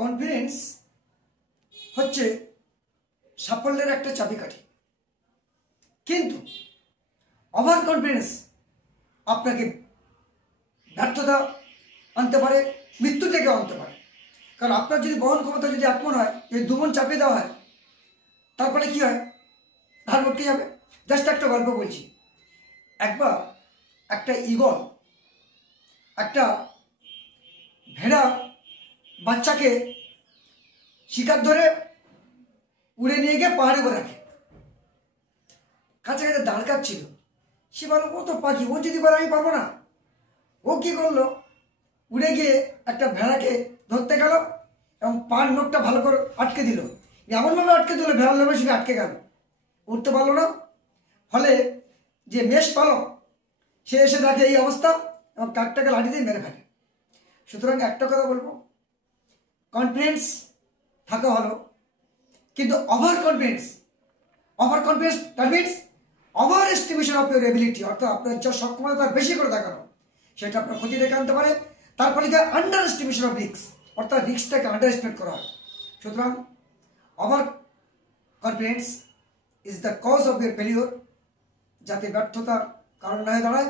Confidence হচ্ছে সাফল্যের একটা চাবিকাঠি, কিন্তু ওভার কনফিডেন্স আপনাকে ব্যর্থতা আনতে পারে, মৃত্যু থেকে আনতে পারে। কারণ আপনার যদি বহন ক্ষমতা যদি একমন হয়, যদি দুমন চাপিয়ে দেওয়া হয়, তারপরে কি হয়, ঘাড় মটকে যাবে। জাস্ট একটা গল্প বলছি। একবার একটা ঈগল একটা ভেড়া বাচ্চাকে শিকার ধরে উড়ে নিয়ে গিয়ে পাহাড়ে করে রাখে। কাছাকাছি দাঁড় কাটছিল। সে বলল, ও তো পাখি, ও যদি পারে আমি পারবো না। ও কি করলো, উড়ে গিয়ে একটা ভেড়াকে ধরতে গেল এবং পার নখটা ভালো করে আটকে দিল। এমনভাবে আটকে দিল, ভেড়ার লোভে সেটা আটকে গেল, উঠতে পারলো না। ফলে যে মেষ পালক সে এসে দেখে এই অবস্থা এবং কাকটাকে লাঠি দিয়ে মেরে ফেলে। সুতরাং একটা কথা বলবো, কনফিডেন্স থাকা ভালো, কিন্তু over confidence that means over estimation of your ability, অর্থাৎ আপনার যা সক্ষমতা তার বেশি করে দেখানো, সেটা আপনার ক্ষতি ডেকে আনতে পারে। তারপরে আন্ডার এস্টিমেশন অফ রিস্ক, অর্থাৎ রিস্কটাকে আন্ডার এস্টিমেট করা হয়। সুতরাং over confidence is the cause of your failure, যাতে ব্যর্থতার কারণ না হয়ে দাঁড়ায়।